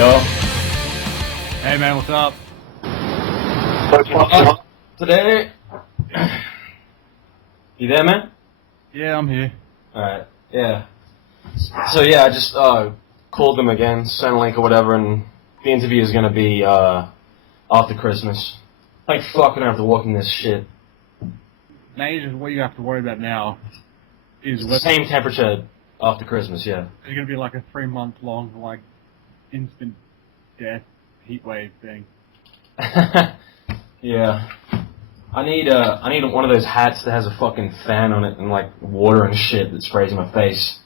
Yo. Hey man, what's up? Today. You there, man? Yeah, I'm here. Alright, yeah. So yeah, I just called them again, sent a link or whatever, and the interview is gonna be after Christmas. Like fucking have to walk in this shit. Now you just what you have to worry about now is It's the whether same temperature after Christmas, yeah. there's gonna be like a 3-month long like instant death heat wave thing. Yeah. I need one of those hats that has a fucking fan on it and like water and shit that sprays in my face.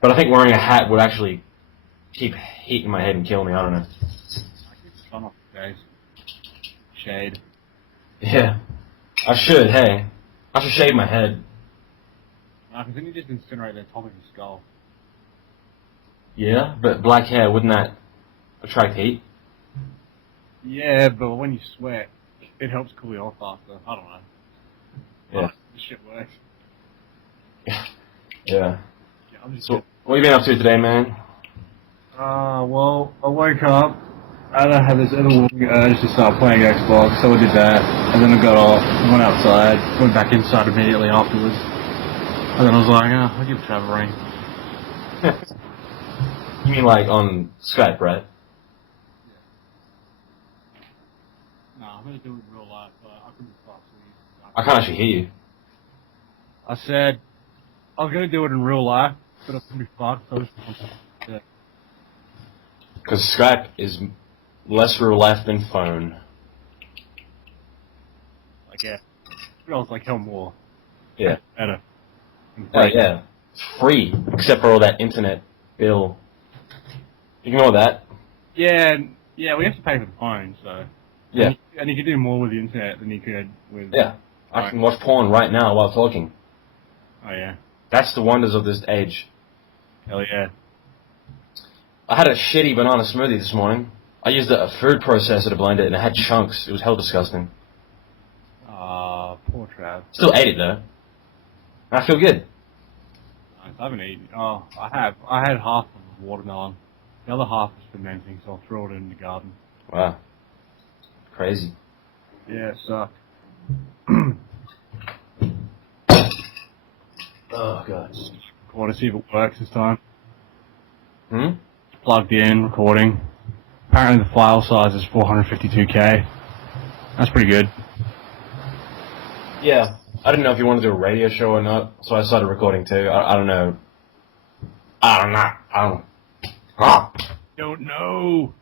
But I think wearing a hat would actually keep heat in my head and kill me, I don't know. I keep the sun off the days. Shade. Yeah. I should, hey. I should shave my head. Because then you just incinerate the top of your skull. Yeah, but black hair, wouldn't that attract heat? Yeah, but when you sweat, it helps cool you off after. I don't know. Yeah. This shit works. Yeah. Yeah, I'm just. So, what have you been up to today, man? Well, I woke up and I had this overwhelming urge to start playing Xbox, so I did that. And then I got off, went outside, went back inside immediately afterwards. And then I was like, oh, I'll give Trav a ring. You mean like on Skype, right? No, I'm gonna do it in real life, but I couldn't be fucked, so you. I can't actually hear you. I said I was gonna do it in real life, but I couldn't be fucked, so I just. Yeah. Because Skype is less real life than phone. Like, yeah. It was like hell more. Yeah. Better. Yeah. It's free, except for all that internet bill. Ignore that. Yeah, yeah, we have to pay for the phone, so. Yeah. And you can do more with the internet than you could with. Yeah. I can watch porn right now while talking. Oh, yeah. That's the wonders of this age. Hell yeah. I had a shitty banana smoothie this morning. I used a food processor to blend it, and it had chunks. It was hell disgusting. Poor Trav. Still ate it, though. And I feel good. Nice. I haven't eaten. Oh, I have. I had half of the watermelon. The other half is fermenting, so I'll throw it in the garden. Wow. Crazy. Yeah, it sucked. Oh, God. Want to see if it works this time. Hmm? Plugged in, recording. Apparently the file size is 452K. That's pretty good. Yeah. I didn't know if you wanted to do a radio show or not, so I started recording too. I don't know. Ah. Don't know.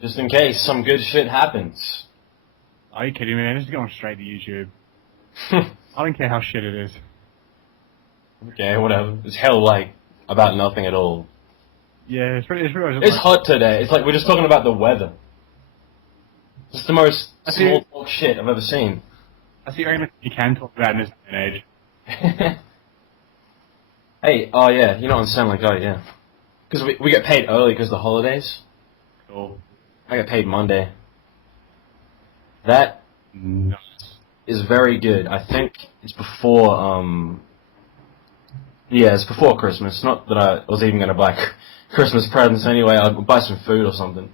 Just in case some good shit happens. Are you kidding me, man? This is going straight to YouTube. I don't care how shit it is. Okay, whatever. It's hell like about nothing at all. Yeah, it's pretty It's hot today. It's like we're just talking about the weather. It's the most small talk shit I've ever seen. That's the only thing you can talk about in this day and age. Hey, oh yeah, you're not on Sound Like Oh yeah. Because we get paid early because of the holidays. Cool. I get paid Monday. That Nice. is very good. I think it's before, yeah, it's before Christmas. Not that I was even going to buy Christmas presents anyway. I'll buy some food or something.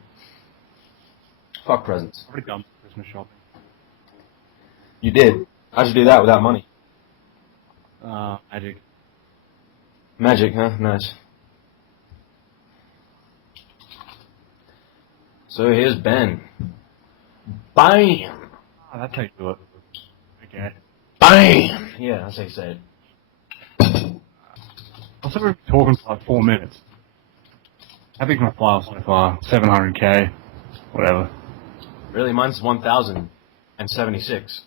Fuck presents. I've already done Christmas shopping. You did. How'd you do that without money? Magic. Magic, huh? Nice. So here's Ben. Bam! That's how you do it. Okay. Bam! Yeah, that's how you say it. I thought we were talking for like 4 minutes. How big's my file so far? 700K. Whatever. Really, mine's 1,076.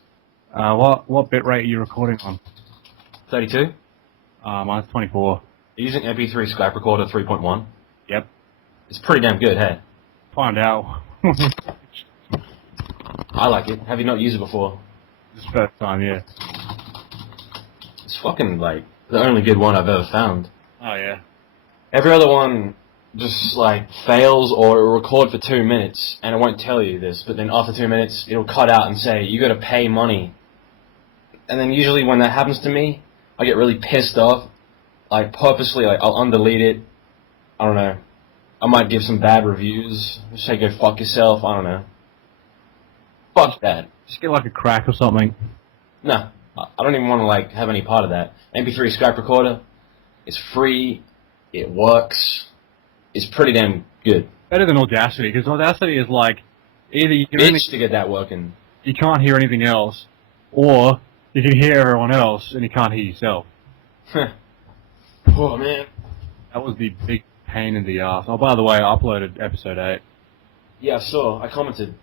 What bit rate are you recording on? 32? Mine's 24. Using MP3 Skype Recorder 3.1. Yep. It's pretty damn good, hey? Find out. I like it. Have you not used it before? This first time, yeah. It's fucking, like, the only good one I've ever found. Oh, yeah. Every other one just, like, fails or it'll record for 2 minutes, and it won't tell you this, but then after 2 minutes, it'll cut out and say, you gotta pay money. And then usually when that happens to me, I get really pissed off. Like, purposely, like, I'll undelete it. I don't know. I might give some bad reviews. Say go fuck yourself. I don't know. Fuck that. Just get like a crack or something. No, I don't even want to like have any part of that. MP3 scrap recorder. It's free. It works. It's pretty damn good. Better than Audacity, because Audacity is like either you can Bitch to get that working. you can't hear anything else, or you can hear everyone else and you can't hear yourself. Oh man. That was the big pain in the ass. Oh, by the way, I uploaded episode 8. Yeah, I saw. I commented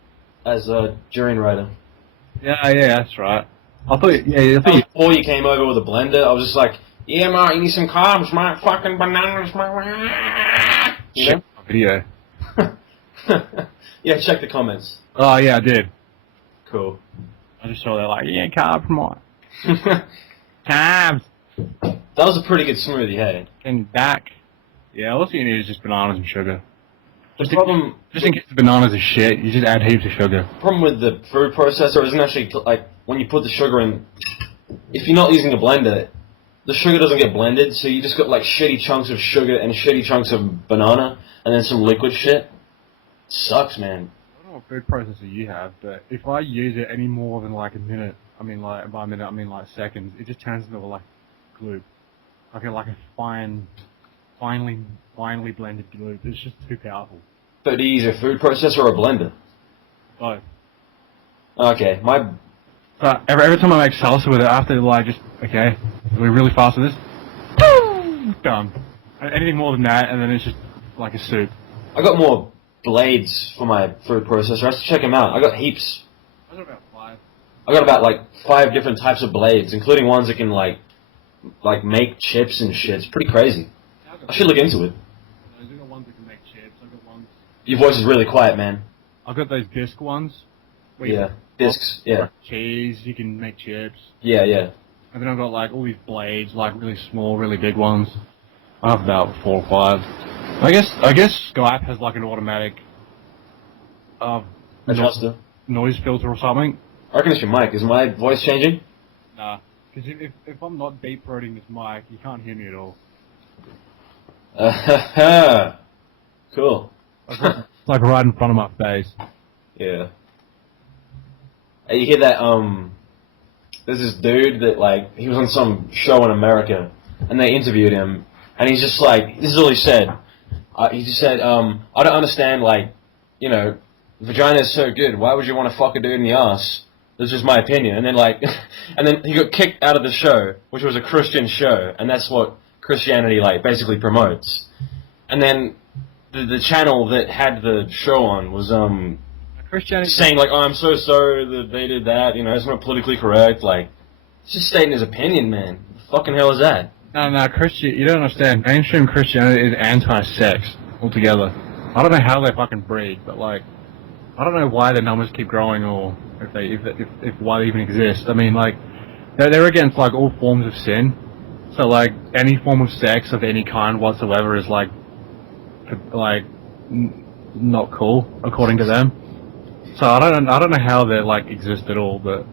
as a Jurian writer. Yeah, that's right. I thought, Before you came over with a blender, I was just like, yeah, Mark, you need some carbs, Mark, fucking bananas, Mark. You know? Video. Yeah, check the comments. Oh, yeah, I did. Cool. I just saw that, like, yeah, carbs, Mark. Carbs. That was a pretty good smoothie, hey. And back. Yeah, all you need is just bananas and sugar. The problem, Just in case the bananas are shit, you just add heaps of sugar. problem with the food processor isn't actually, like, when you put the sugar in, if you're not using a blender, the sugar doesn't get blended, so you just got, like, shitty chunks of sugar and shitty chunks of banana, and then some liquid shit. Sucks, man. I don't know what food processor you have, but if I use it any more than, like, a minute, I mean, like, by a minute, I mean, like, seconds, it just turns into, like, glue. Like a finely blended glue. It's just too powerful. But do you use a food processor or a blender? So, Okay, every time I make salsa with it, I have to, like, just, okay, we're really fast with this. Done. Anything more than that, and then it's just like a soup. I got more blades for my food processor. I have to check them out. I got heaps. I got about 5. I got about, like, 5 different types of blades, including ones that can, like make chips and shit. It's pretty crazy. I should look into it. I've got ones that can make chips. I've got ones. Your voice is really quiet, man. I've got those disc ones. Yeah, discs, yeah. Cheese, you can make chips. Yeah, yeah. And then I've got like all these blades, like really small, really big ones. I have about 4 or 5. I guess Skype has like an automatic Adjuster. noise filter or something. I reckon it's your mic. Is my voice changing? Nah, because if I'm not deep throating this mic, you can't hear me at all. Cool. It's like right in front of my face. Yeah. Hey, you hear that, there's this dude that, like, he was on some show in America, and they interviewed him, and he's just like, this is all he said. He just said, I don't understand, like, you know, vagina is so good, why would you want to fuck a dude in the ass? That's just my opinion. And then, like, and then he got kicked out of the show, which was a Christian show, and that's what Christianity, like, basically promotes. And then the channel that had the show on was, Christianity saying, like, oh, I'm so sorry that they did that, you know, it's not politically correct, like, it's just stating his opinion, man. What the fucking hell is that? No, you don't understand. Mainstream Christianity is anti-sex altogether. I don't know how they fucking breed, but like, I don't know why the numbers keep growing or if why they even exist. I mean, like, they're against like all forms of sin. So like, any form of sex of any kind whatsoever is like not cool according to them. So I don't know how they like exist at all, but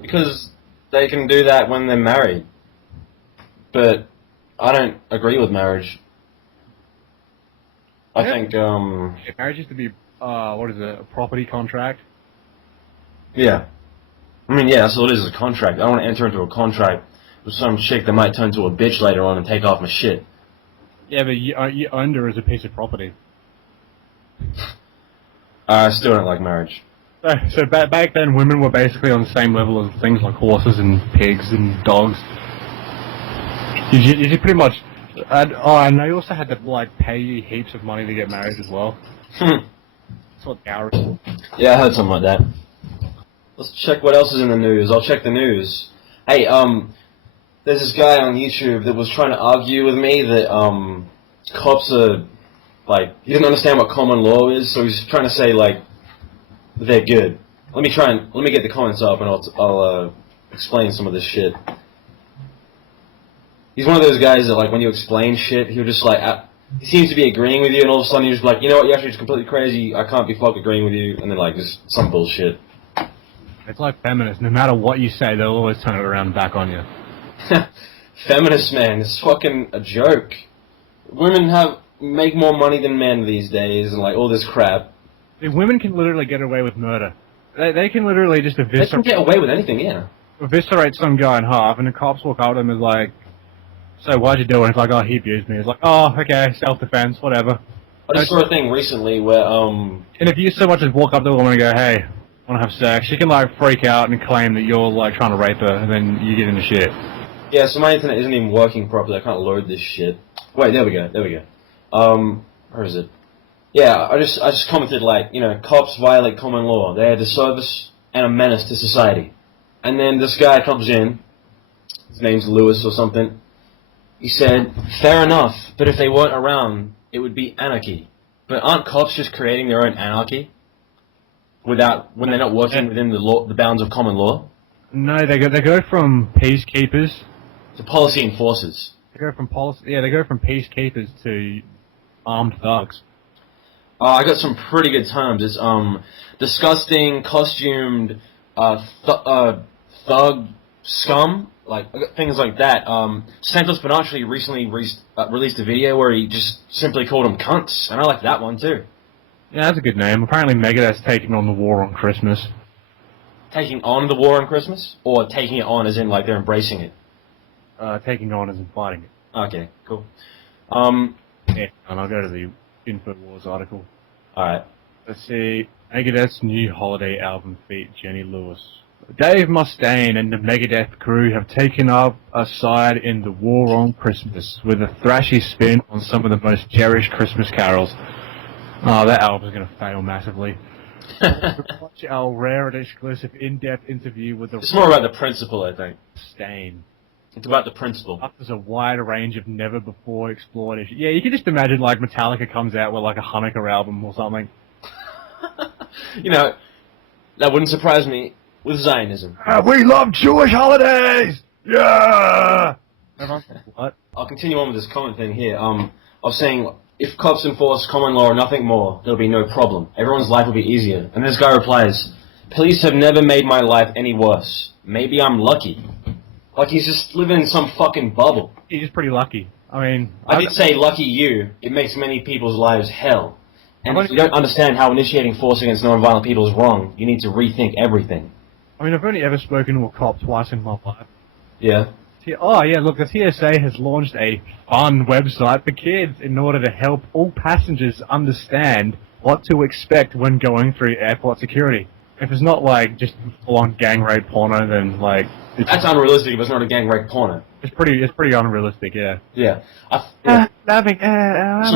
Because they can do that when they're married. But I don't agree with marriage. I think, marriage used to be a property contract. yeah. I mean, yeah, that's what it is, a contract. I don't want to enter into a contract with some chick that might turn into a bitch later on and take off my shit. Yeah, but you owned her as a piece of property. I still don't like marriage. So back then, women were basically on the same level as things like horses and pigs and dogs. You pretty much. I know you also had to like pay heaps of money to get married as well. That's what dowry is. Yeah, I heard something like that. Let's check what else is in the news. I'll check the news. Hey, there's this guy on YouTube that was trying to argue with me that cops are, like, he didn't understand what common law is, so he's trying to say, like, they're good. Let me get the comments up and I'll explain some of this shit. He's one of those guys that, like, when you explain shit, he'll just, like, he seems to be agreeing with you, and all of a sudden you're just like, you know what, you're actually just completely crazy, I can't be fucked agreeing with you, and then, like, just some bullshit. It's like feminists. No matter what you say, they'll always turn it around and back on you. Feminists, man, it's fucking a joke. Women have, make more money than men these days and like all this crap. Women can literally get away with murder. They can literally just They can get away with anything, yeah. eviscerate some guy in half, and the cops walk up to him and is like, "So why'd you do it?" He's like, "Oh, he abused me." It's like, "Oh, okay, self-defense, whatever." I just saw a thing recently where And if you so much as walk up to a woman and go, "Hey, want to have sex," she can like freak out and claim that you're like trying to rape her, and then you get into shit. yeah, so my internet isn't even working properly. I can't load this shit. Wait, there we go. Where is it? Yeah, I just commented like, you know, cops violate common law. They're a disservice and a menace to society. And then this guy comes in. His name's Lewis or something. He said, "Fair enough, but if they weren't around, it would be anarchy. But aren't cops just creating their own anarchy? When they're not working within the bounds of common law? No, they go from peacekeepers. To policy enforcers. They go from peacekeepers to armed thugs. I got some pretty good terms. It's disgusting, costumed, thug scum, like things like that. Santos Bonacci recently released a video where he just simply called them cunts, and I like that one too. Yeah, that's a good name. Apparently Megadeth's taking on the war on Christmas. Taking on the war on Christmas, or taking it on as in like they're embracing it. Taking on as in fighting it. Okay, cool. Yeah, and I'll go to the InfoWars article. Alright. Let's see. Megadeth's new holiday album feat Jenny Lewis. Dave Mustaine and the Megadeth crew have taken up a side in the war on Christmas with a thrashy spin on some of the most cherished Christmas carols. Oh, that album's going to fail massively. Watch our rare and exclusive in-depth interview with the It's more about the principle, I think. Mustaine. It's about the principle. There's a wide range of never-before explored issues. Yeah, you can just imagine, like, Metallica comes out with, like, a Hanukkah album or something. You know, that wouldn't surprise me with Zionism. We love Jewish holidays! Yeah! Everyone's like, what? I'll continue on with this comment thing here. I was saying, if cops enforce common law or nothing more, there'll be no problem. Everyone's life will be easier. And this guy replies, "Police have never made my life any worse. Maybe I'm lucky." Like he's just living in some fucking bubble. He's just pretty lucky. I mean... I did say lucky you. It makes many people's lives hell. And if you don't understand how initiating force against non-violent people is wrong, you need to rethink everything. I mean, I've only ever spoken to a cop twice in my life. Yeah. Oh, yeah, look, the TSA has launched a fun website for kids in order to help all passengers understand what to expect when going through airport security. If it's not, like, just full-on gang rape porno, then, like... That's unrealistic if it's not a gang rape porno. It's pretty unrealistic, yeah. Yeah. So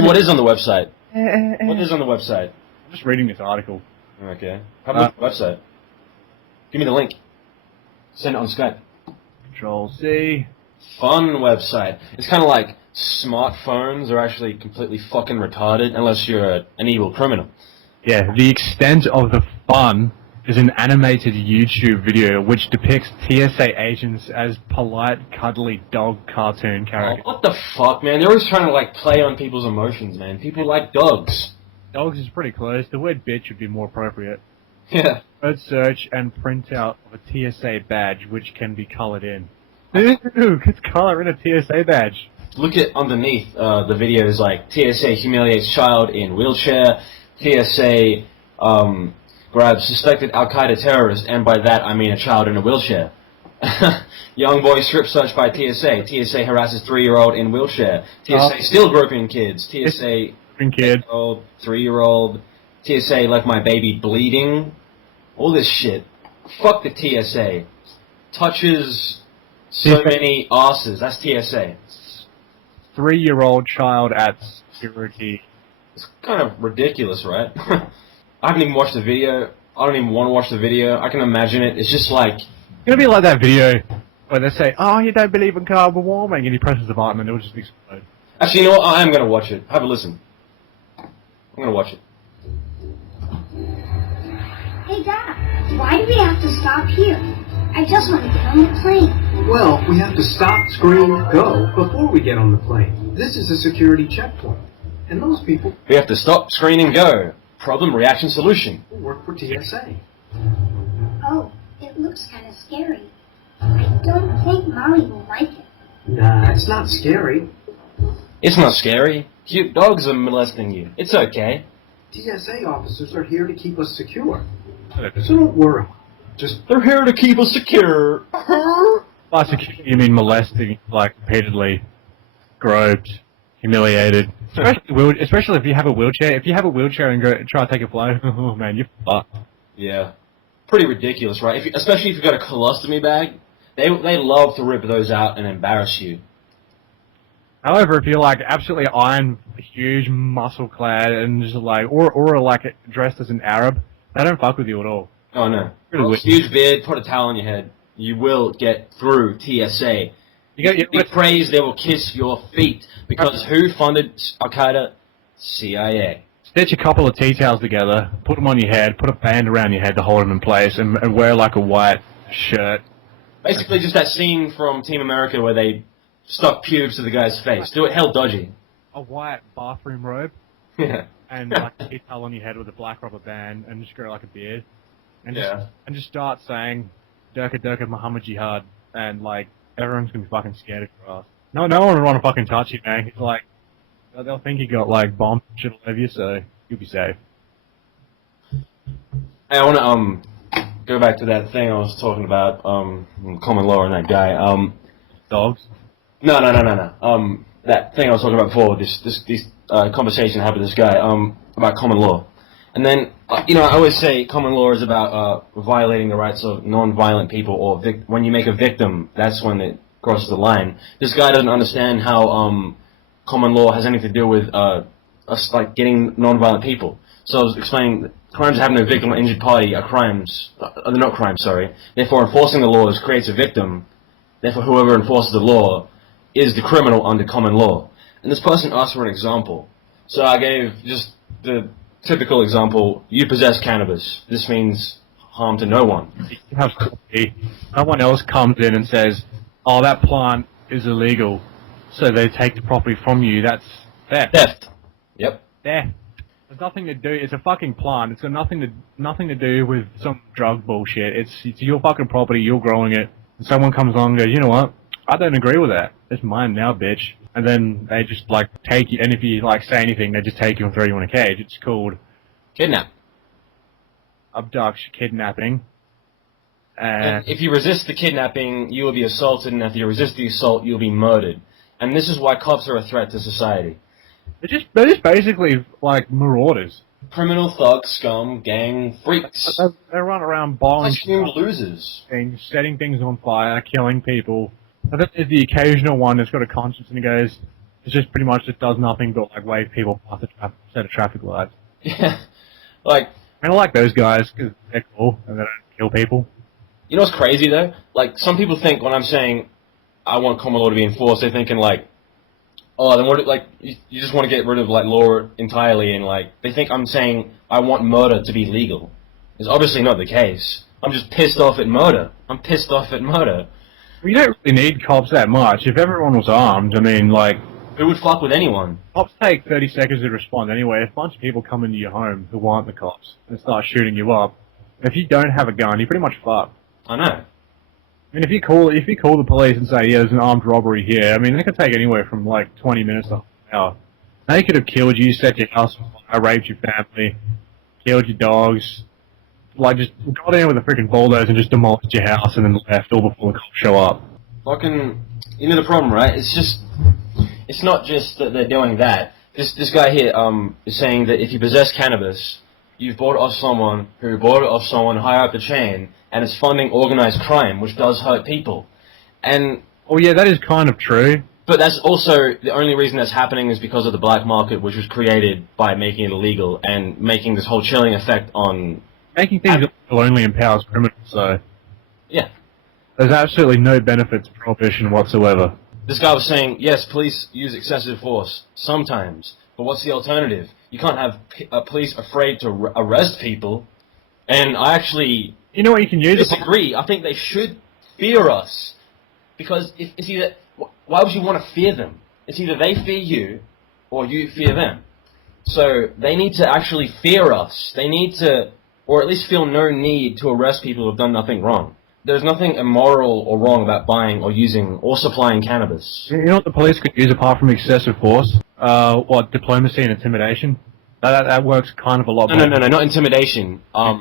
what is on the website? What is on the website? I'm just reading this article. Okay. How about the website? Give me the link. Send it on Skype. Control-C. Fun website. It's kind of like smartphones are actually completely fucking retarded unless you're an evil criminal. Yeah, the extent of the fun is an animated YouTube video which depicts TSA agents as polite, cuddly dog cartoon characters. Oh, what the fuck, man? They're always trying to, like, play on people's emotions, man. People like dogs. Dogs is pretty close. The word bitch would be more appropriate. Yeah. Word search and printout of a TSA badge which can be colored in. Ooh, let's color in a TSA badge. Look at underneath the videos like TSA humiliates child in wheelchair, TSA grabs suspected Al-Qaeda terrorist, and by that I mean a child in a wheelchair. Young boy strip search by TSA. TSA harasses 3-year-old in wheelchair. TSA still groping kids. TSA kid. 3-year-old. TSA left my baby bleeding. All this shit. Fuck the TSA. Touches so many asses. That's TSA. 3-year-old child at security. It's kind of ridiculous, right? I haven't even watched the video. I don't even want to watch the video. I can imagine it. It's just like... It's gonna be like that video where they say, "Oh, you don't believe in global warming," and he presses the button and it'll just explode. Actually, you know what? I am gonna watch it. Have a listen. I'm gonna watch it. Hey, Dad, why do we have to stop here? I just want to get on the plane. Well, we have to stop, scream, go before we get on the plane. This is a security checkpoint. And those people... We have to stop, screen, and go. Problem, reaction, solution. ...work for TSA. Oh, it looks kind of scary. I don't think Molly will like it. Nah, it's not scary. It's not scary. Cute dogs are molesting you. It's okay. TSA officers are here to keep us secure. So don't worry. They're here to keep us secure. By security, you mean molesting, like, repeatedly, groped, humiliated. Especially if you have a wheelchair. If you have a wheelchair and go try to take a blow, oh man, you're fucked. Yeah. Pretty ridiculous, right? Especially if you've got a colostomy bag. They love to rip those out and embarrass you. However, if you're like absolutely iron, huge, muscle clad, and just like, or like dressed as an Arab, they don't fuck with you at all. Oh no. Really weird. Huge beard, put a towel on your head. You will get through TSA. You Big praise, they will kiss your feet. Because who funded Al-Qaeda? CIA. stitch a couple of tea towels together, put them on your head, put a band around your head to hold them in place, and wear like a white shirt. Basically just that scene from Team America where they stuck pubes to the guy's face. Do it hell dodgy. A white bathroom robe. Yeah. And like a tea towel on your head with a black rubber band, and just grow like a beard. And just start saying, Durka Durka Muhammad Jihad, and like, everyone's gonna be fucking scared of your ass. No one would want to fucking touch you, man. It's like, they'll think you got like bombs and shit all over you, so you'll be safe. Hey, I wanna, go back to that thing I was talking about, common law and that guy, Dogs? No. That thing I was talking about before, this conversation I had with this guy, about common law. And then, I always say common law is about, violating the rights of non-violent people, or when you make a victim, that's when it crosses the line. This guy doesn't understand how, common law has anything to do with, us, like, getting non-violent people. So I was explaining that crimes that have no victim or injured party are crimes, they're not crimes, sorry. Therefore, enforcing the laws creates a victim. Therefore, whoever enforces the law is the criminal under common law. And this person asked for an example. So I gave just the typical example, you possess cannabis. This means harm to no one. Someone else comes in and says, oh, that plant is illegal, so they take the property from you. That's theft. Theft. Yep. Theft. There's nothing to do. It's a fucking plant. It's got nothing to do with some drug bullshit. It's your fucking property. You're growing it. And someone comes along and goes, you know what? I don't agree with that. It's mine now, bitch. And then they just like take you. And if you like say anything, they just take you and throw you in a cage. It's called Kidnap. Abduction, kidnapping. And if you resist the kidnapping, you will be assaulted, and if you resist the assault, you'll be murdered. And this is why cops are a threat to society. They're just basically like marauders. Criminal thugs, scum, gang, freaks. They run around bombing losers. things, setting things on fire, killing people. And then there's the occasional one that's got a conscience and he goes, it's just pretty much just does nothing but like wave people past a set of traffic lights. Yeah, like. And I like those guys because they're cool and they don't kill people. You know what's crazy though? Like some people think when I'm saying I want common law to be enforced, they're thinking like, oh, then what? Like you just want to get rid of like law entirely, and like they think I'm saying I want murder to be legal. It's obviously not the case. I'm just pissed off at murder. I'm pissed off at murder. Well, you don't really need cops that much. If everyone was armed, I mean, like... Who would fuck with anyone? Cops take 30 seconds to respond anyway. If a bunch of people come into your home who aren't the cops and start shooting you up, if you don't have a gun, you're pretty much fucked. I know. I mean, if you call the police and say, yeah, there's an armed robbery here, I mean, they could take anywhere from, like, 20 minutes to an hour. They could have killed you, set your house on fire, raped your family, killed your dogs, like, just got in with a freaking bulldozer and just demolished your house and then left all before the cops show up. Fucking, you know the problem, right? It's not just that they're doing that. This guy here, is saying that if you possess cannabis, you've bought it off someone who bought it off someone higher up the chain, and it's funding organized crime, which does hurt people. And... Oh yeah, that is kind of true. But that's also, the only reason that's happening is because of the black market, which was created by making it illegal, and making this whole chilling effect on... Making things illegal only empowers criminals, so... Yeah. There's absolutely no benefit to prohibition whatsoever. This guy was saying, yes, police use excessive force, sometimes, but what's the alternative? You can't have police afraid to arrest people, and I actually... You know what you can use? Disagree. I think they should fear us, because if it's either... Why would you want to fear them? It's either they fear you, or you fear them. So, they need to actually fear us. They need to, or at least feel no need to arrest people who have done nothing wrong. There's nothing immoral or wrong about buying or using or supplying cannabis. You know what the police could use apart from excessive force? What, diplomacy and intimidation? That works kind of a lot No, better. no, not intimidation. I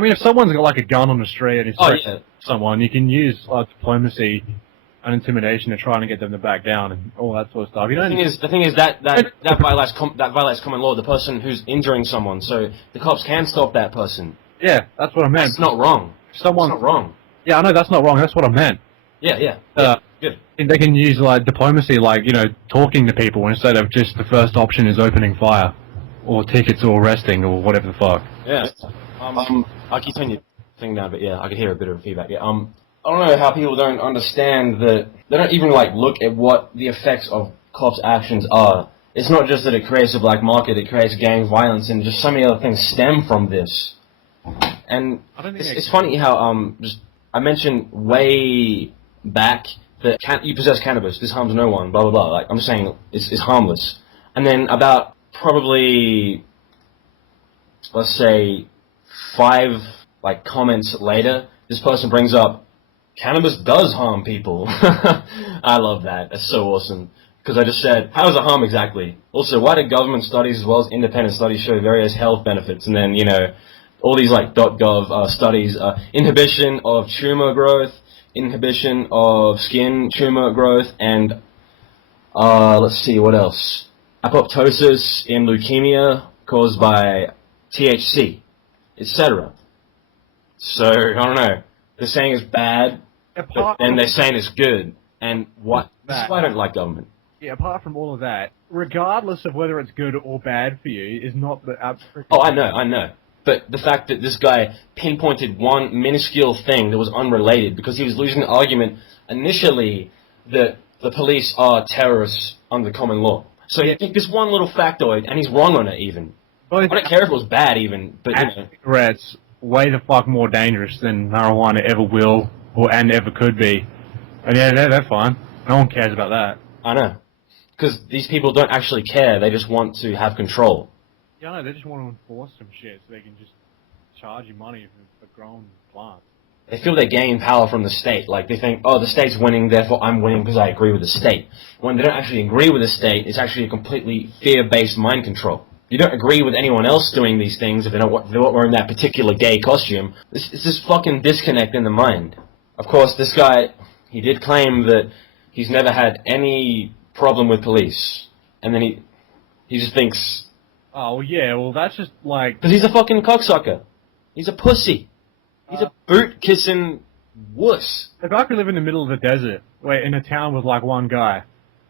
mean, if someone's got like a gun on the street and is Oh, threatening yeah. someone, you can use diplomacy and intimidation to try and get them to back down and all that sort of stuff. You don't. The thing is that violates common law. The person who's injuring someone, so the cops can stop that person. Yeah, that's what I meant. That's not wrong. Someone. It's not wrong. Yeah, I know that's not wrong. That's what I meant. Yeah. Good. And they can use like diplomacy, like talking to people instead of just the first option is opening fire, or tickets, or arresting, or whatever the fuck. Yeah. I keep turning your thing down, but yeah, I could hear a bit of feedback. Yeah. I don't know how people don't understand that they don't even like look at what the effects of cops' actions are. It's not just that it creates a black market; it creates gang violence, and just so many other things stem from this. And it's funny how I mentioned way back that you possess cannabis, this harms no one, blah blah blah. Like I'm just saying, it's harmless. And then about probably, let's say, 5 comments later, this person brings up, cannabis does harm people. I love that. That's so awesome. Because I just said, how does it harm exactly? Also, why do government studies as well as independent studies show various health benefits? And then, all these .gov studies, inhibition of tumor growth, inhibition of skin tumor growth, and let's see, what else? Apoptosis in leukemia caused by THC, etc. So, I don't know. They're saying it's bad, but then they're saying it's good. And what? This is why I don't like government. Yeah, apart from all of that, regardless of whether it's good or bad for you, is not the absolute... Oh, I know. But the fact that this guy pinpointed one minuscule thing that was unrelated, because he was losing the argument initially that the police are terrorists under common law. So he picked this one little factoid, and he's wrong on it even. I don't care if it was bad even, but cigarettes way the fuck more dangerous than marijuana ever will and ever could be. And yeah, they're fine. No one cares about that. I know. Because these people don't actually care, they just want to have control. Yeah, I know, they just want to enforce some shit so they can just charge you money for growing plants. They feel they gain power from the state. Like, they think, oh, the state's winning, therefore I'm winning because I agree with the state. When they don't actually agree with the state, it's actually a completely fear-based mind control. You don't agree with anyone else doing these things if they're not wearing that particular gay costume. It's this fucking disconnect in the mind. Of course, this guy, he did claim that he's never had any problem with police. And then he just thinks... Oh, yeah, well, that's just like... Because he's a fucking cocksucker. He's a pussy. He's a boot-kissing wuss. The guy could live in the middle of the desert, in a town with, one guy.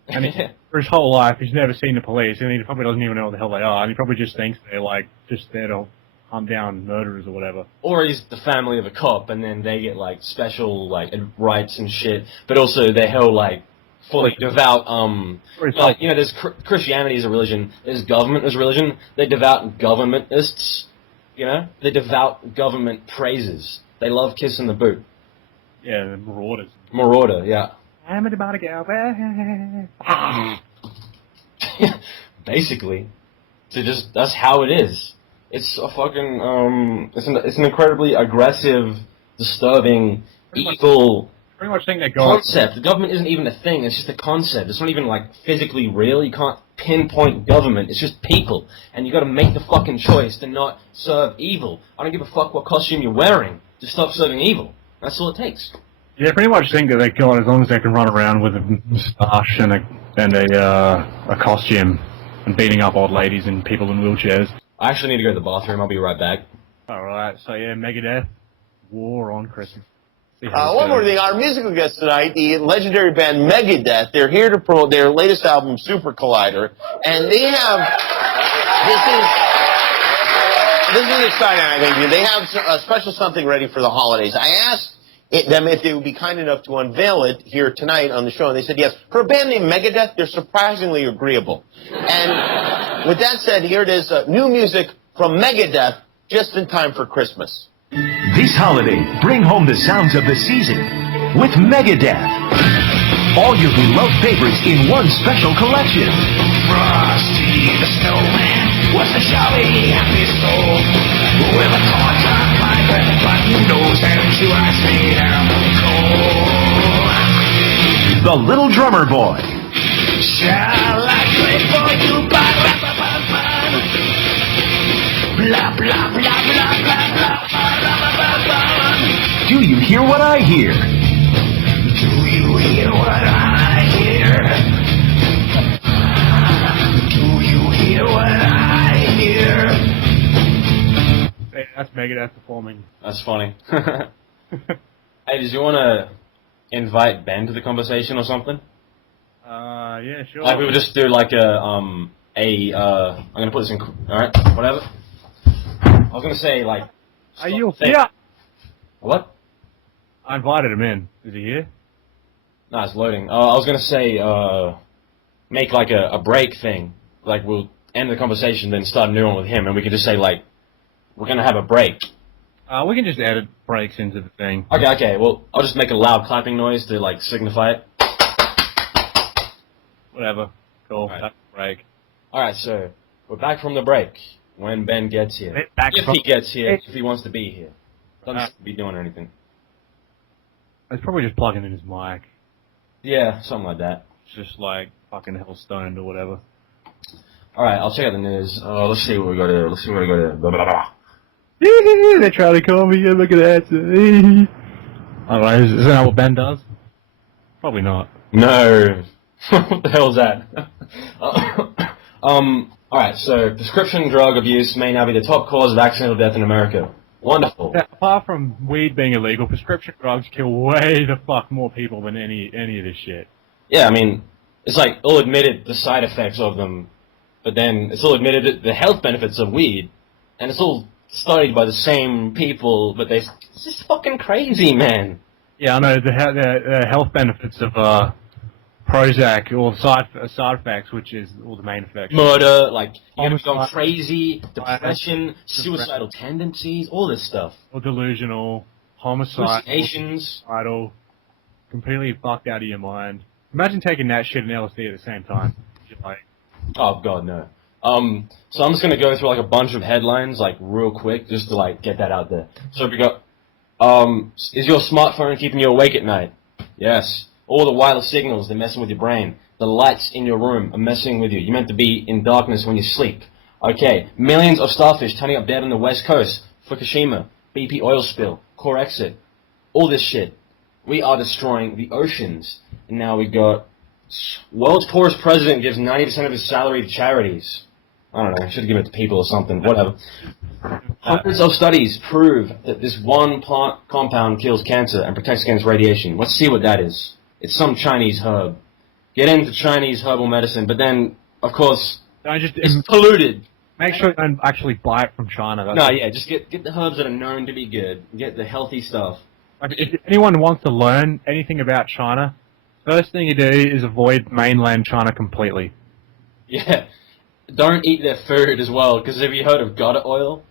And for his whole life, he's never seen the police, and he probably doesn't even know what the hell they are, and he probably just thinks they're, just there to hunt down murderers or whatever. Or he's the family of a cop, and then they get, special, rights and shit, but also they're held, fully devout, there's Christianity is a religion, there's government as a religion, they're devout governmentists, they're devout government praisers. They love kissing the boot. Yeah, the marauders. Marauder, yeah. I'm about to go. Basically. That's how it is. It's a fucking, it's an incredibly aggressive, disturbing, evil... Pretty much think that concept. The government isn't even a thing, it's just a concept. It's not even, physically real. You can't pinpoint government. It's just people. And you gotta make the fucking choice to not serve evil. I don't give a fuck what costume you're wearing. Just stop serving evil. That's all it takes. Yeah, pretty much think that they got as long as they can run around with a moustache and a costume and beating up old ladies and people in wheelchairs. I actually need to go to the bathroom. I'll be right back. Alright, so yeah, Megadeth, War on Christmas. One more thing, our musical guest tonight, the legendary band Megadeth, they're here to promote their latest album, Super Collider, and they have, this is exciting, I think. They have a special something ready for the holidays. I asked them if they would be kind enough to unveil it here tonight on the show, and they said yes. For a band named Megadeth, they're surprisingly agreeable. And with that said, here it is, new music from Megadeth, just in time for Christmas. This holiday, bring home the sounds of the season with Megadeth. All your beloved favorites in one special collection. Frosty the Snowman was a jolly happy soul with a corn-top pipe and button nose and 2 eyes made out of coal. The Little Drummer Boy. Shall I Wait for you, blah, blah, blah, blah, blah, blah, blah, blah. Do you hear what I hear? Do you hear what I hear? Do you hear what I hear? Hey, that's Megadeth performing. That's funny. Hey, did you want to invite Ben to the conversation or something? Yeah, sure. Like we would just do like I'm gonna put this in. All right, whatever. I was gonna say like. Are you say- here? What? I invited him in. Is he here? No, it's loading. I was gonna say make like a break thing. Like we'll end the conversation, then start a new one with him, and we could just say like we're gonna have a break. We can just edit breaks into the thing. Okay. Well, I'll just make a loud clapping noise to like signify it. Whatever. Cool. Alright. That's a break. All right, so we're back from the break when Ben gets here. Back If from- he gets here, if he wants to be here, doesn't have to be doing anything. It's probably just plugging in his mic. Yeah, something like that. It's just like fucking hell stoned or whatever. All right, I'll check out the news. Let's see what we got to. Let's see what we got to. Blah, blah, blah. They try to call me. I'm not gonna answer. I don't know. Is that what Ben does? Probably not. No. What the hell is that? Alright, so prescription drug abuse may now be the top cause of accidental death in America. Wonderful. Yeah, apart from weed being illegal, prescription drugs kill way the fuck more people than any of this shit. Yeah, I mean, it's like, all admitted the side effects of them, but then it's all admitted the health benefits of weed, and it's all studied by the same people, but it's just fucking crazy, man. Yeah, I know the health benefits of Prozac or side effects, which is all the main effects. Murder, like, you're going Homicide. crazy, depression, suicidal tendencies, all this stuff. Or delusional, homicide, Hallucinations. suicidal, completely fucked out of your mind. Imagine taking that shit and LSD at the same time. You're like, Oh god, no. So I'm just gonna go through like a bunch of headlines, like real quick, just to like get that out there. So we got, is your smartphone keeping you awake at night? Yes. All the wireless signals, they're messing with your brain. The lights in your room are messing with you. You're meant to be in darkness when you sleep. Okay. Millions of starfish turning up dead on the west coast. Fukushima. BP oil spill. Core exit. All this shit. We are destroying the oceans. And now we got world's poorest president gives 90% of his salary to charities. I don't know, I should have given it to people or something, whatever. Hundreds of studies prove that this one plant compound kills cancer and protects against radiation. Let's see what that is. It's some Chinese herb. Get into Chinese herbal medicine, but then, of course, don't just it's polluted. make sure you don't actually buy it from China. That's No, yeah, just get the herbs that are known to be good. Get the healthy stuff. Like, if anyone wants to learn anything about China, first thing you do is avoid mainland China completely. Yeah. Don't eat their food as well, because have you heard of gutter oil?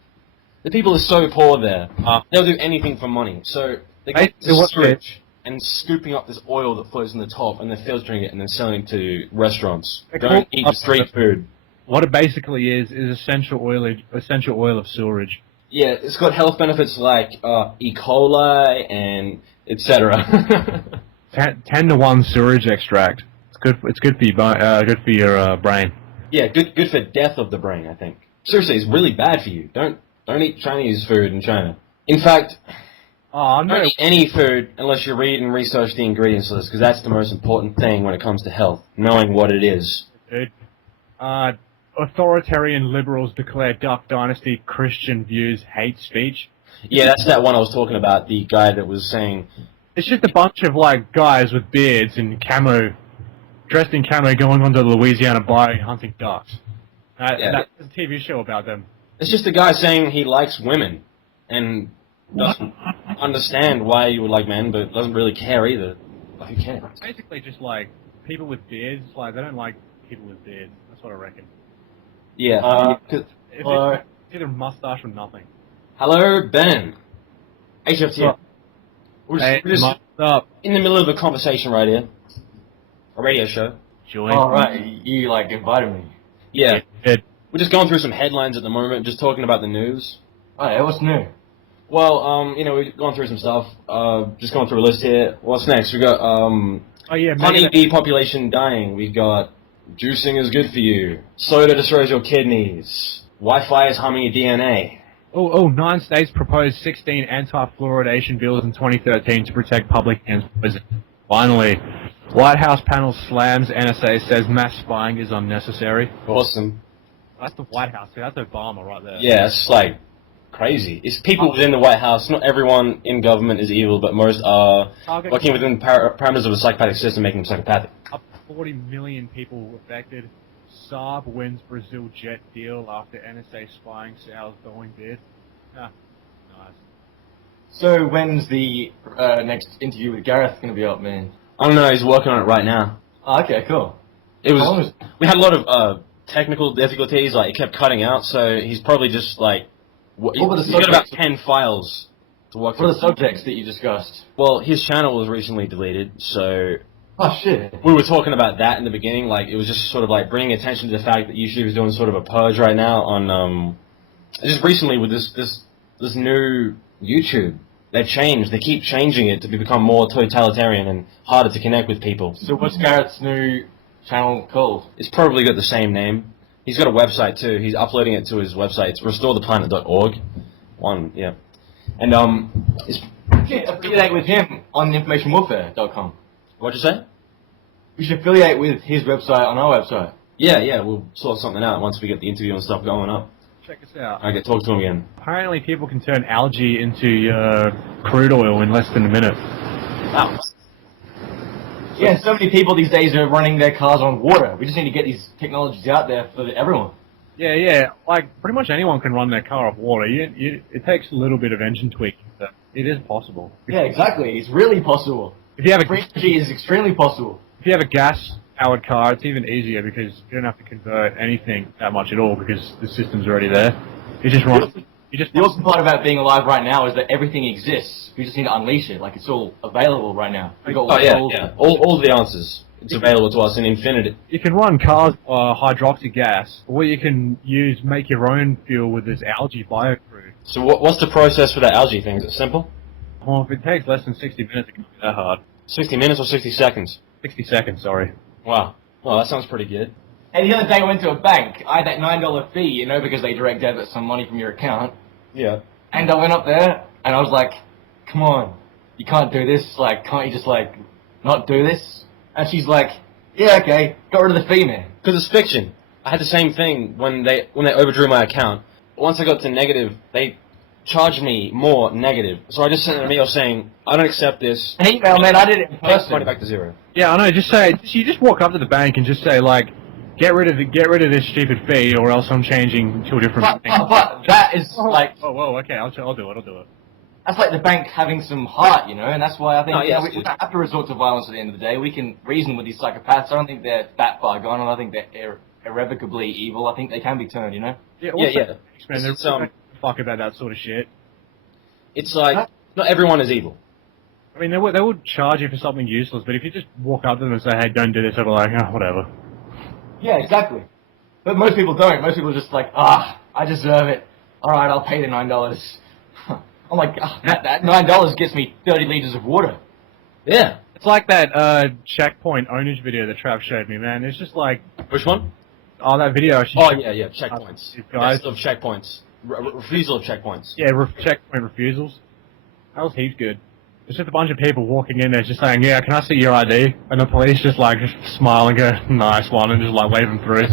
The people are so poor there. They'll do anything for money. So they go Basically, what to sewage and scooping up this oil that floats in the top, and then filtering it and then selling it to restaurants. They Don't call- eat the street food. What it basically is essential oil of sewerage. Yeah, it's got health benefits like E. coli and etc. 10-to-1 sewerage extract. It's good for your brain. Yeah, good for death of the brain, I think. Seriously, it's really bad for you. Don't eat Chinese food in China. In fact, Oh no! don't eat any food unless you read and research the ingredients list, because that's the most important thing when it comes to health, knowing what it is. Dude. Authoritarian liberals declare Duck Dynasty Christian views hate speech. Yeah, that's that one I was talking about, the guy that was saying, It's just a bunch of like guys with beards and camo, dressed in camo, going onto the Louisiana bayou hunting ducks. Yeah. That's a TV show about them. it's just a guy saying he likes women, and doesn't understand why you would like men, but doesn't really care either. Like, who cares? It's basically just like people with beards. Like they don't like people with beards. That's what I reckon. Yeah. 'Cause- It's Hello. either mustache or nothing. Hello, Ben. HFT. What? We're Hey, just what's up? in the middle of a conversation right here. A radio show. Join. Oh, right. You, like, invited me. Yeah. Good. We're just going through some headlines at the moment, just talking about the news. Oh, yeah, what's new? Well, we've gone through some stuff. Just going through a list here. What's next? We got, Oh yeah, honeybee population dying. We got Juicing is good for you. Soda destroys your kidneys. Wi-Fi is harming your DNA. 9 states proposed 16 anti-fluoridation bills in 2013 to protect public against poison. Finally, White House panel slams NSA, says mass spying is unnecessary. Awesome. That's the White House. That's Obama right there. Yeah, it's like crazy. It's people within the White House. Not everyone in government is evil, but most are working within the parameters of a psychopathic system, making them psychopathic. Up to 40 million people affected. Saab wins Brazil jet deal after NSA spying sales Boeing bid. Nice. So when's the next interview with Gareth going to be up, man? I don't know. He's working on it right now. Oh, okay, cool. It How long was. is- We had a lot of technical difficulties. Like it kept cutting out, so he's probably just like. What were the he's got about subjects? 10 files to work What are through. the subjects that you discussed? Well, his channel was recently deleted, so Oh, shit. we were talking about that in the beginning. Like it was just sort of like bringing attention to the fact that YouTube is doing sort of a purge right now on just recently with this new YouTube. They've changed. They keep changing it to become more totalitarian and harder to connect with people. So what's Gareth's new channel called? It's probably got the same name. He's got a website too. He's uploading it to his website. It's restoretheplanet.org. Yeah. And it's We should affiliate with him on informationwarfare.com. what'd you say? We should affiliate with his website on our website. Yeah, we'll sort something out once we get the interview and stuff going up. Check us out. I get to talk to him again. Apparently people can turn algae into crude oil in less than a minute. Wow. Yeah, so many people these days are running their cars on water. We just need to get these technologies out there for everyone. Yeah. Like, pretty much anyone can run their car off water. It takes a little bit of engine tweaking, but it is possible. Yeah, exactly. It's really possible. If you have Free energy is extremely possible. a gas-powered car, it's even easier because you don't have to convert anything that much at all because the system's already there. You just run. The awesome part about being alive right now is that everything exists. We just need to unleash it. Like, it's all available right now. We got Oh yeah. All the answers. It's available to us in infinity. You can run cars hydroxy gas, or you can make your own fuel with this algae biocrude. So what's the process for that algae thing? Is it simple? Well, if it takes less than 60 minutes, it can't be that hard. 60 minutes or 60 seconds? 60 seconds, sorry. Wow. Well, that sounds pretty good. And the other day I went to a bank. I had that $9 fee, because they direct debit some money from your account. Yeah. And I went up there, and I was like, come on, you can't do this. Like, can't you just, not do this? And she's like, yeah, okay, got rid of the fee, man. Because it's fiction. I had the same thing when they overdrew my account. Once I got to negative, they charged me more negative. So I just sent an email saying, I don't accept this. An email, man, I did it in Pay person. money back to zero. Yeah, I know. You just walk up to the bank and just say get rid of this stupid fee, or else I'm changing to a different thing. But that is Whoa, okay, I'll do it. that's like the bank having some heart, and that's why I think Oh, yes, we don't have to resort to violence at the end of the day. We can reason with these psychopaths. I don't think they're that far gone, and I think they're irrevocably evil. I think they can be turned, Yeah, Yeah. man, they're It's, fuck about that sort of shit. It's like, not everyone is evil. I mean, they would charge you for something useless, but if you just walk up to them and say, hey, don't do this, they'll be like, oh, whatever. Yeah, exactly. But most people don't. Most people are just like, I deserve it. All right, I'll pay the $9. I'm like, that $9 gets me 30 liters of water. Yeah. It's like that checkpoint ownage video that Trav showed me, man. It's just like, Which one? oh, that video. Oh, yeah, checkpoints. Guys. Best of checkpoints. Refusal of checkpoints. Yeah, checkpoint refusals. That was heaps good. It's just a bunch of people walking in there just saying, yeah, can I see your ID? And the police just smile and go, nice one, and just wave them through.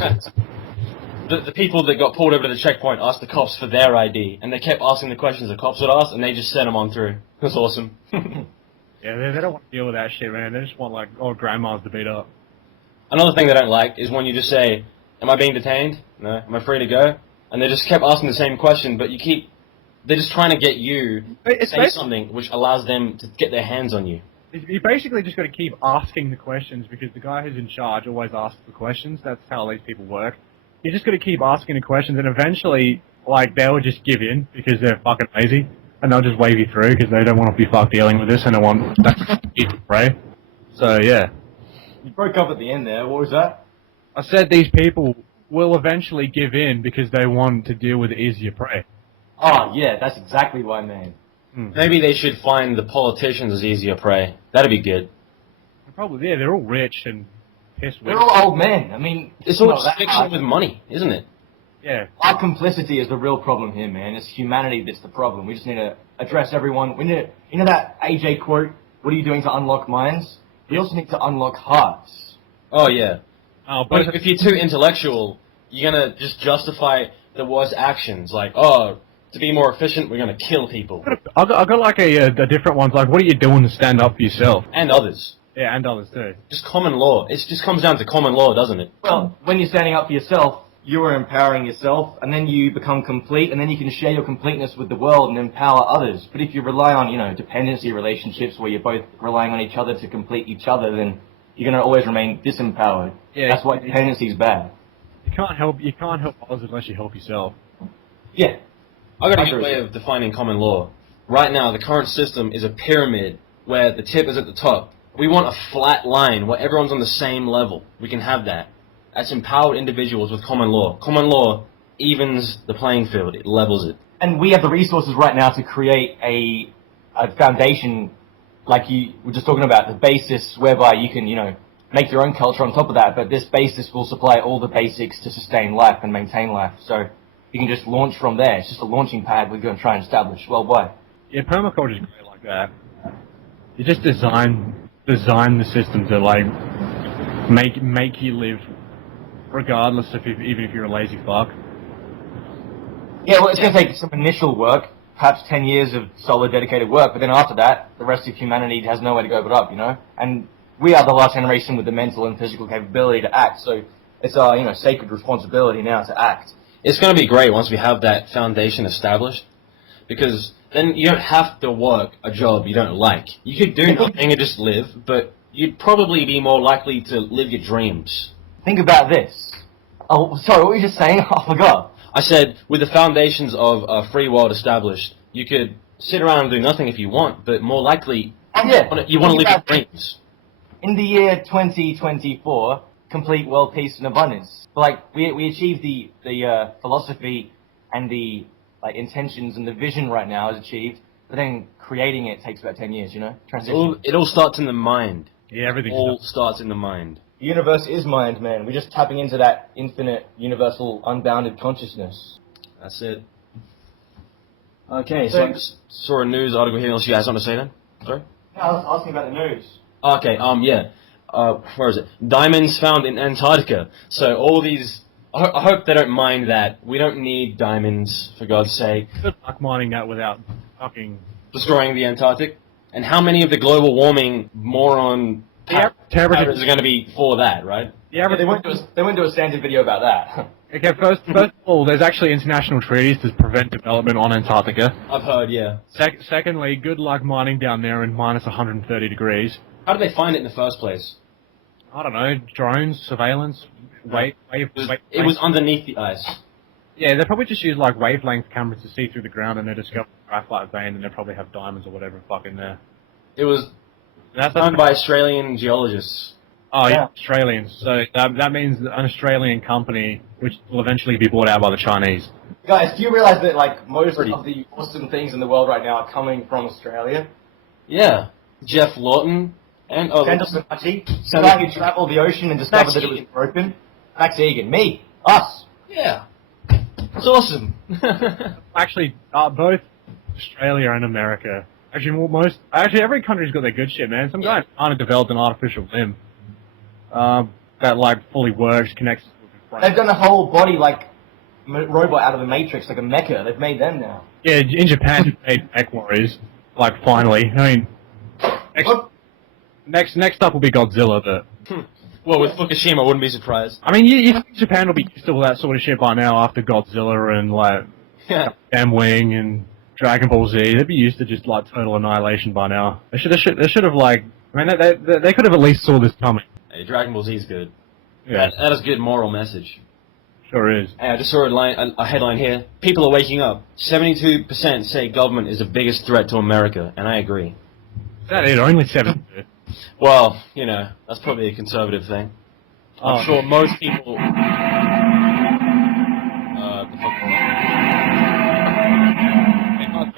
The people that got pulled over to the checkpoint asked the cops for their ID, and they kept asking the questions the cops would ask, and they just sent them on through. That's awesome. Yeah, they don't want to deal with that shit, man. They just want, old grandmas to beat up. Another thing they don't like is when you just say, am I being detained? No. Am I free to go? And they just kept asking the same question, but they're just trying to get you to say something which allows them to get their hands on you. You basically just got to keep asking the questions because the guy who's in charge always asks the questions. That's how these people work. You just got to keep asking the questions, and eventually, they'll just give in because they're fucking lazy, and they'll just wave you through because they don't want to be fucked dealing with this, and they want that right? So yeah. You broke up at the end there. What was that? I said these people will eventually give in because they want to deal with easier prey. Oh, yeah, that's exactly what I mean. Maybe they should find the politicians as easier prey. That'd be good. Probably, yeah, they're all rich and piss They're weak. all old men. I mean, It's all not just that fiction hard. with money, isn't it? Yeah. Our complicity is the real problem here, man. It's humanity that's the problem. We just need to address everyone. We need to, you know that AJ quote, what are you doing to unlock minds? We also need to unlock hearts. Oh yeah. Oh, But but if you're too intellectual, you're gonna just justify the worst actions. Like, oh, to be more efficient, we're gonna kill people I got like a different ones. Like, what are you doing to stand up for yourself? and others. Yeah, and others too. Just common law. It just comes down to common law, doesn't it? Well, when you're standing up for yourself, you are empowering yourself, and then you become complete, and then you can share your completeness with the world and empower others. But if you rely on, you know, dependency relationships where you're both relying on each other to complete each other, then you're going to always remain disempowered. Yeah. That's why dependency is bad. You can't help others unless you help yourself. Yeah. I got I a good agree way with of defining common law. Right now, the current system is a pyramid where the tip is at the top. We want a flat line where everyone's on the same level. We can have that. That's empowered individuals with common law. Common law evens the playing field. It levels it. And we have the resources right now to create a foundation, like you were just talking about, the basis whereby you can, you know, make your own culture on top of that, but this basis will supply all the basics to sustain life and maintain life. So you can just launch from there. It's just a launching pad we're going to try and establish worldwide. Yeah, permaculture is great like that. You just design the system to like make you live, regardless of even if you're a lazy fuck. Yeah, well, it's going to take some initial work, perhaps 10 years of solid, dedicated work, but then after that, the rest of humanity has nowhere to go but up, you know? And we are the last generation with the mental and physical capability to act, so it's our, you know, sacred responsibility now to act. It's going to be great once we have that foundation established, because then you don't have to work a job you don't like. You could do nothing and just live, but you'd probably be more likely to live your dreams. Think about this. Oh, sorry, what were you just saying? I forgot. I said, with the foundations of a free world established, you could sit around and do nothing if you want, but more likely, And yeah, you want to think live your about this. dreams. In the year 2024, complete world peace and abundance. Like, we achieved the philosophy and the like intentions and the vision right now is achieved, but then creating it takes about 10 years, you know? Transition. It all starts in the mind. Yeah, everything. All starts in the mind. The universe is mind, man. We're just tapping into that infinite, universal, unbounded consciousness. That's it. Okay, So I just saw a news article here. Unless you guys want to say that? Sorry? I was asking about the news. Okay, yeah. Where is it? Diamonds found in Antarctica. So all these... I hope they don't mind that. We don't need diamonds, for God's sake. Good luck mining that without fucking... Destroying the Antarctic. And how many of the global warming moron Temperature. are going to be for that, right? Yeah, They went to a standard video about that. Okay, first of all, there's actually international treaties to prevent development on Antarctica. I've heard, yeah. Secondly, good luck mining down there in minus 130 degrees. How did they find it in the first place? I don't know, drones, surveillance, It was underneath the ice. Yeah, they probably just use like wavelength cameras to see through the ground, and they discover a graphite vein, and they probably have diamonds or whatever fuck in there. It was That's done by Australian geologists. Oh, yeah, Yeah. Australians. So that means an Australian company, which will eventually be bought out by the Chinese. Guys, do you realize that like most Pretty. of the awesome things in the world right now are coming from Australia? Yeah. Jeff Lawton and Sandal Sabachi, the guy who traveled the ocean and discovered Max that it was Egan. broken. Max Egan, me, us. Yeah. It's awesome. Actually, both Australia and America. Actually, every country's got their good shit, man. Some guy kind of developed an artificial limb that like fully works, connects. They've done a whole body like robot out of the Matrix, like a mecha. They've made them now. Yeah, in Japan, they made Mech Warriors. Like finally, I mean, next up will be Godzilla, but. Well, with Fukushima, I wouldn't be surprised. I mean, you think Japan will be used to all that sort of shit by now after Godzilla and, like, Yeah. M-Wing and Dragon Ball Z. They'd be used to just, like, total annihilation by now. They should have, like... I mean, they could have at least saw this coming. Hey, Dragon Ball Z is good. Yeah, That is a good moral message. sure is. Hey, I just saw a headline here. People are waking up. 72% say government is the biggest threat to America, and I agree. Is that it? Only 7. Well, you know, that's probably a conservative thing. I'm sure most people...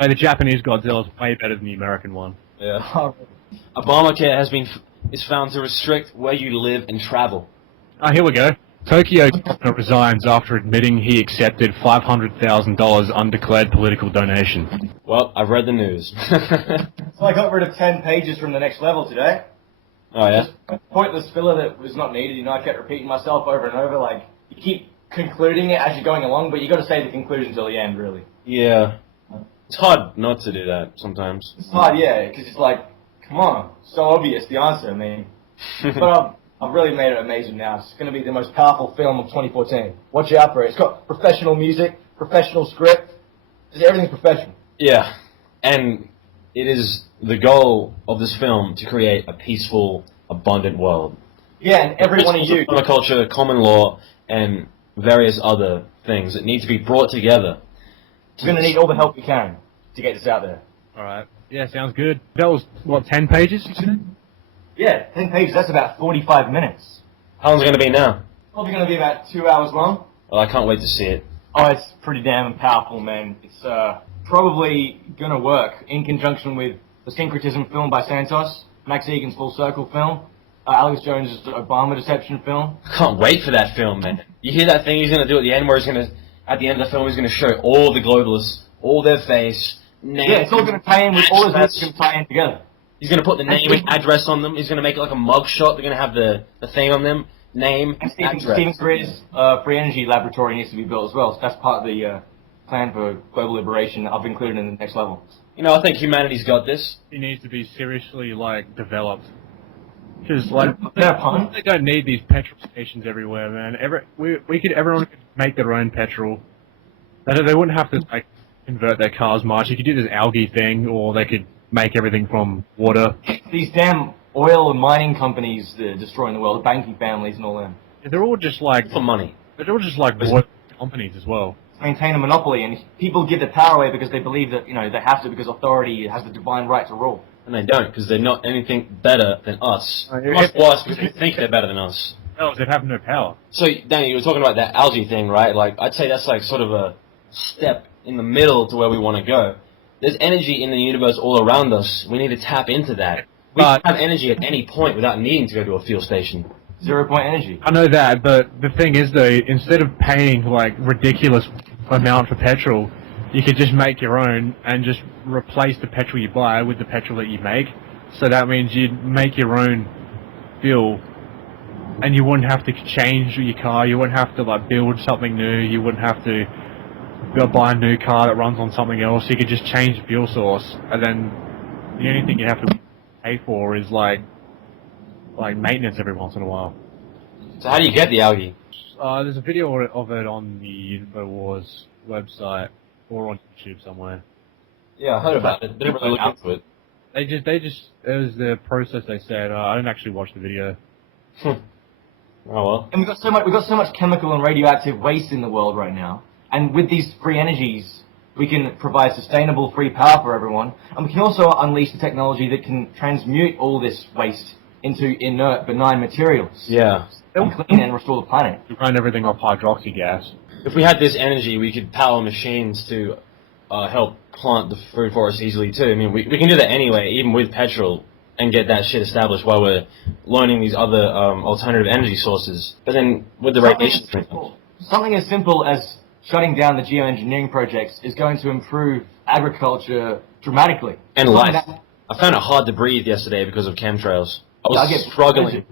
The Japanese Godzilla's way better than the American one. Yeah. Obamacare has been is found to restrict where you live and travel. Oh, here we go. Tokyo governor resigns after admitting he accepted $500,000 undeclared political donation. Well, I've read the news. So I got rid of 10 pages from the next level today. Oh, yeah? Pointless filler that was not needed. You know, I kept repeating myself over and over. Like, you keep concluding it as you're going along, but you got to say the conclusion till the end, really. Yeah. It's hard not to do that sometimes. It's hard, yeah, because it's like, come on, so obvious the answer. I mean, but I've really made it amazing now. It's going to be the most powerful film of 2014. Watch out for it. It's got professional music, professional script. Everything's professional. Yeah. And it is the goal of this film to create a peaceful, abundant world. Yeah, and every one of you... Culture, common law, and various other things that need to be brought together. We're going to need all the help we can to get this out there. Alright. Yeah, sounds good. That was, what, 10 pages, you said? Yeah, 10 pages, that's about 45 minutes. How long's it going to be now? Probably going to be about 2 hours long. Well, I can't wait to see it. Oh, it's pretty damn powerful, man. It's probably going to work in conjunction with the Syncretism film by Santos, Max Egan's Full Circle film, Alex Jones' Obama Deception film. I can't wait for that film, man. You hear that thing he's going to do at the end where he's going to, at the end of the film, he's going to show all the globalists, all their face, name. Yeah, it's all going to tie in with all of this going to tie in together. He's going to put the name and address on them. He's going to make it like a mug shot. They're going to have the thing on them, name, and address. Stephen Greer's free energy laboratory needs to be built as well. So that's part of the plan for global liberation I've included in the next level. You know, I think humanity's got this. It needs to be seriously, like, developed. Because, like, pun? they don't need these petrol stations everywhere, man. Everyone could make their own petrol. They wouldn't have to, like, convert their cars much. You could do this algae thing, or they could make everything from water. These damn oil and mining companies that are destroying the world, the banking families and all them. They're all just like... For money. They're all just like water companies as well. Maintain a monopoly, and people give their power away because they believe that, you know, they have to because authority has the divine right to rule. And they don't, because they're not anything better than us. Much worse, because they think they're better than us. No, they have no power. So, Danny, you were talking about that algae thing, right? Like, I'd say that's like sort of a step in the middle to where we want to go. There's energy in the universe all around us. We need to tap into that. We can have energy at any point without needing to go to a fuel station. 0 point energy. I know that, but the thing is, though, instead of paying, like, ridiculous amount for petrol, you could just make your own and just replace the petrol you buy with the petrol that you make. So that means you'd make your own fuel, and you wouldn't have to change your car, you wouldn't have to, like, build something new, you wouldn't have to buy a new car that runs on something else. You could just change the fuel source, and then the only thing you have to pay for is, like maintenance every once in a while. So how do you get the algae? There's a video of it on the InfoWars website or on YouTube somewhere. Yeah, I heard about it. Didn't really look into it. They just, it was the process they said. I didn't actually watch the video. Oh well. And we've got so much chemical and radioactive waste in the world right now. And with these free energies, we can provide sustainable free power for everyone. And we can also unleash the technology that can transmute all this waste into inert, benign materials. Yeah. And clean and restore the planet. We run everything off hydroxy gas. If we had this energy, we could power machines to help plant the food for us easily too. I mean, we can do that anyway, even with petrol, and get that shit established while we're learning these other alternative energy sources. But then with the radiation... Something as simple as shutting down the geoengineering projects is going to improve agriculture dramatically. And life. I found it hard to breathe yesterday because of chemtrails. I was struggling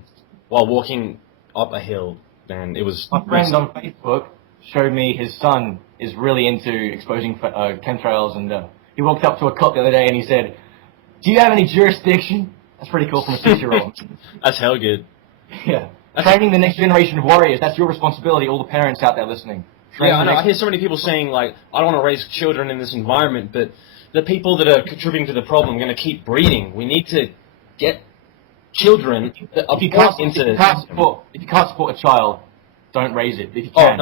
while walking up a hill, and it was... My friend on Facebook showed me his son is really into exposing chemtrails, and he walked up to a cop the other day and he said, "Do you have any jurisdiction?" That's pretty cool from a 6-year-old. That's hell good. Yeah. Training the next generation of warriors, that's your responsibility, all the parents out there listening. Yeah, I know. I hear so many people saying, like, I don't want to raise children in this environment, but the people that are contributing to the problem are going to keep breeding. We need to get children if you can't support a child, don't raise it. If you can,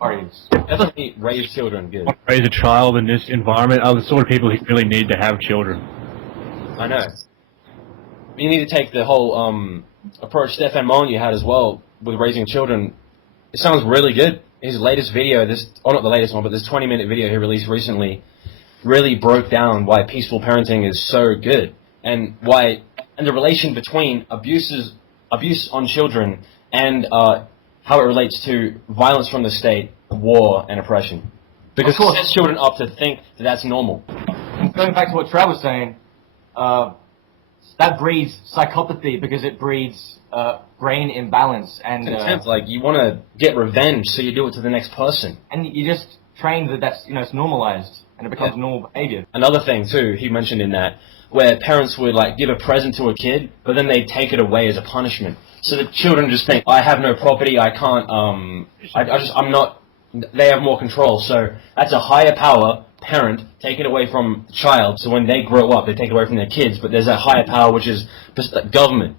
warriors. Definitely raise children, good. Raise a child in this environment are the sort of people who really need to have children. I know. You need to take the whole approach Stefan Molyneux had as well with raising children. It sounds really good. His latest video, not the latest one, but this 20-minute video he released recently, really broke down why peaceful parenting is so good, and why and the relation between abuse on children and how it relates to violence from the state, war, and oppression. Because it sets children up to think that that's normal. And going back to what Trav was saying, that breeds psychopathy because it breeds brain imbalance and Contempt, like you want to get revenge, so you do it to the next person. And you just train that's it's normalized and it becomes normal behavior. Another thing too, he mentioned in that, where parents would like give a present to a kid, but then they take it away as a punishment. So the children just think, I have no property, I can't, I'm not, they have more control. So that's a higher power parent taking it away from the child. So when they grow up, they take it away from their kids, but there's that higher power, which is government,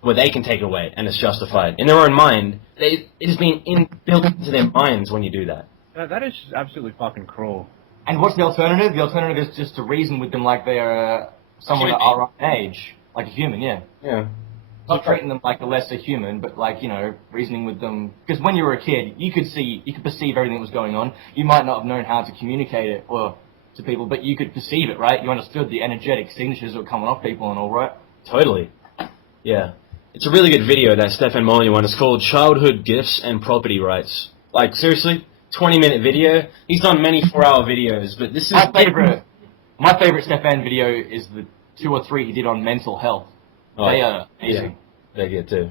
where they can take it away, and it's justified. In their own mind, it is being built into their minds when you do that. That is just absolutely fucking cruel. And what's the alternative? The alternative is just to reason with them like they're someone at our own age, like a human, yeah. Yeah. Not treating them like a lesser human, but like, reasoning with them. Because when you were a kid, you could perceive everything that was going on. You might not have known how to communicate it to people, but you could perceive it, right? You understood the energetic signatures that were coming off people and all, right? Totally. Yeah. It's a really good video, that Stefan Molyneux one. It's called Childhood Gifts and Property Rights. Like, seriously, 20-minute video. He's done many 4-hour videos, but this is... My favorite Stefan video is the 2 or 3 he did on mental health. Oh, they are amazing. Yeah, they're good too.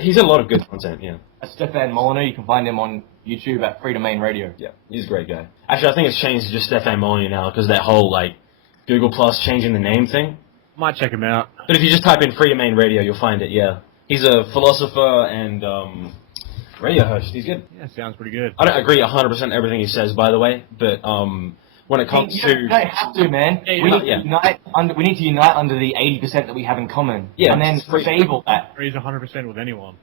He's a lot of good content, yeah. Stefan Molyneux, you can find him on YouTube at Free Domain Radio. Yeah, he's a great guy. Actually, I think it's changed to just Stefan Molyneux now, because that whole, Google Plus changing the name thing. Might check him out. But if you just type in Free Domain Radio, you'll find it, yeah. He's a philosopher and radio host. He's good. Yeah, sounds pretty good. I don't agree 100% everything he says, by the way, but when it comes to... You don't have to, man. We need to unite under the 80% that we have in common. Yeah, and then disable that. He's 100% with anyone.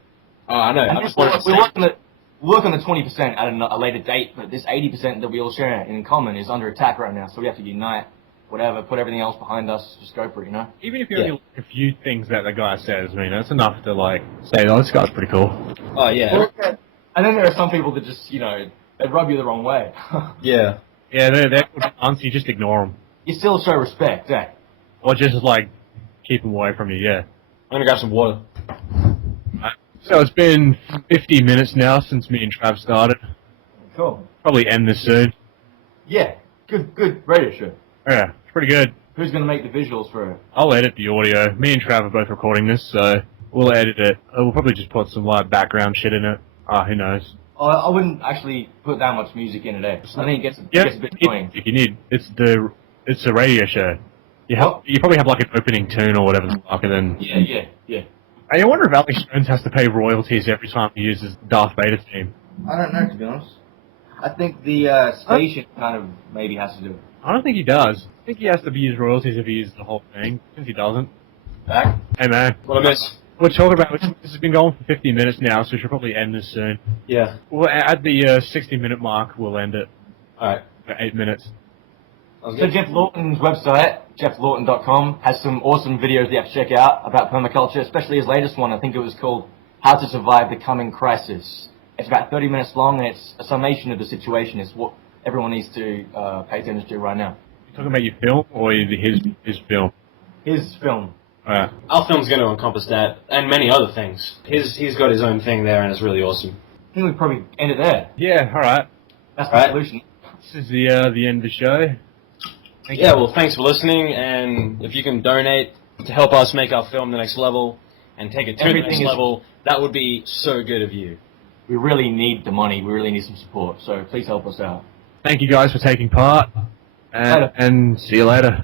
Oh, I know. We work on the 20% at a later date, but this 80% that we all share in common is under attack right now, so we have to unite. Whatever, put everything else behind us, just go for it, Even if you only a few things that the guy says, that's enough to, say, oh, this guy's pretty cool. Oh, yeah. And then there are some people that just, they rub you the wrong way. Yeah. Yeah, they're good aunts, you just ignore them. You still show respect, eh? Or just, keep them away from you, yeah. I'm gonna grab some water. So it's been 50 minutes now since me and Trav started. Cool. Probably end this soon. Yeah, good radio show. Yeah, it's pretty good. Who's going to make the visuals for it? I'll edit the audio. Me and Trav are both recording this, so we'll edit it. We'll probably just put some background shit in it. Who knows? I wouldn't actually put that much music in it, eh? I think it gets a bit annoying. If you need, it's a radio show. You probably have an opening tune or whatever the fuck, and then... Yeah. I wonder if Alex Jones has to pay royalties every time he uses Darth Vader theme. I don't know, to be honest. I think the station kind of maybe has to do it. I don't think he does. I think he has to use royalties if he uses the whole thing. Since he doesn't. Back? Hey man. What I miss? We're talking about, this has been going for 50 minutes now, so we should probably end this soon. Yeah. Well, at the 60-minute mark, we'll end it. Alright. For 8 minutes. So Jeff Lawton's website, jefflawton.com, has some awesome videos that you have to check out about permaculture, especially his latest one. I think it was called How to Survive the Coming Crisis. It's about 30 minutes long, and it's a summation of the situation. It's what everyone needs to pay attention to right now. You talking about your film, or his film? His film. Our film's going to encompass that, and many other things. He's got his own thing there, and it's really awesome. I think we probably end it there. Yeah, alright. That's the solution. This is the end of the show. Well, thanks for listening, and if you can donate to help us make our film the next level, and take it to the next level, that would be so good of you. We really need the money, we really need some support, so please help us out. Thank you guys for taking part, and see you later.